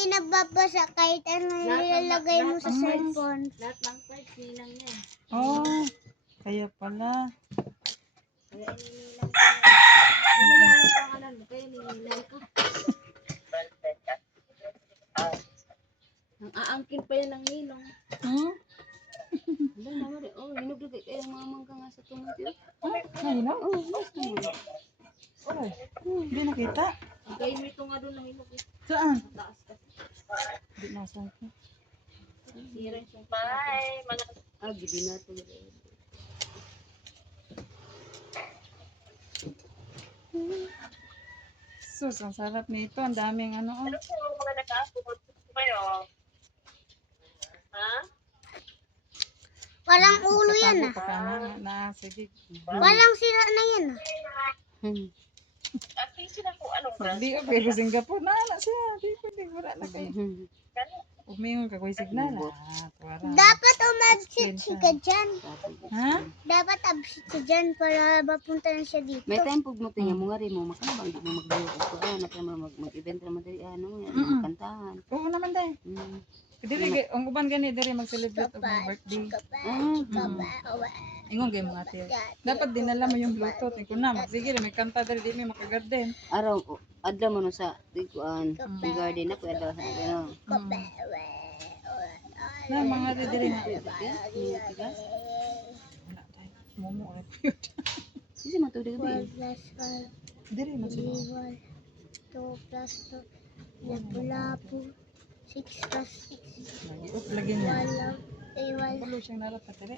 hindi nababasa kahit ano nilalagay mo sa cellphone. Lahat ng cards, ninang yan. Oh, kaya pala. Kaya inininang ka na. Hindi mo yan ang pangalan mo, kaya inininang ka. Ang aangkin pa yan ng ninong. Hmm? Wala naman rin. Oh, hinugdugay kayo mamang ka nga sa tumati. Ay, no? Oh, mas naman. Ay, hindi nakita. Ang kayo mo ito nga doon na hinugdugay. Saan? Taas ka. Hindi nasa akin. Sira siya. Bye! Ah, gidi na ito. Sus, ang sarap nito. Ang daming ano. Oh. Walang ulo yan ah. Baka na, sige. Walang sira na yan ah. Hindi ko, pero Singapore na siya. Di wala na kayo. Umingon ka ko yung signal. Wala. Dapat umabsit ka dyan. Ha? Dapat absit ka dyan para mapunta na siya dito. May time pag mo tingnan mo nga rin mo, makalabang di mo magbuo ko. Mag-event naman dali, kantahan. Oo naman dahil. Diri, ang uban gani, diri mag-celebrate of my birthday. Ingon kayo mga tiyo. Dapat dinala mo yung Bluetooth. Ikaw na, sige, may kanta diri, di may makagarden. Araw, adla mo no sa tiguan, garden na, pwede sa ano. Na, mga diri nga. Tigas. Wala tayo. Momo, ano po yun? Sisi matulog ka ba? 1 plus 5, Diri, magsino. 2 plus 2, lapu-lapu, 6 plus 6, Lagyan niya. wala, Tulo siyang narat na diri.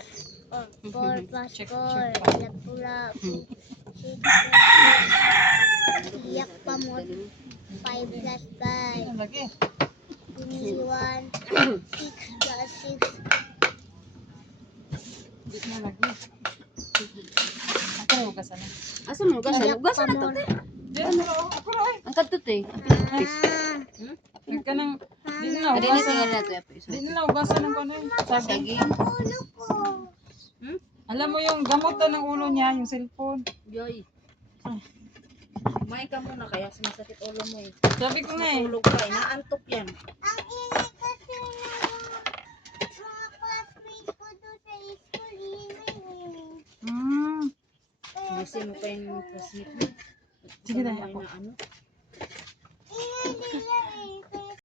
4 plus Check 4, pa. lapu-lapu, 6 plus 6, iyak pa mo, 5 plus 5, Ano lagi? 21, 6 plus 6, Di na lagi. Ako na ugasan na. Asa mo ugasan? Ugasan na to. Ako na ay. Ang kadto te. Nagka nang, di na Pwede na ugasan. tingnan na to. Di na ugasan ng kano yun. Saging. Saging. ulo ko. Alam mo yung gamot to ng ulo niya, yung cellphone. Yoy. Kumain ka muna kaya sumasakit ulo mo eh. Sabi ko nga eh. Tulog ka eh. Naantok yan. Ang ingay kasi ng mga classmates ko doon sa school, ingay. Hmm. Kasi mo pa yung classmate mo. Sige na, Kumain ako. na ano.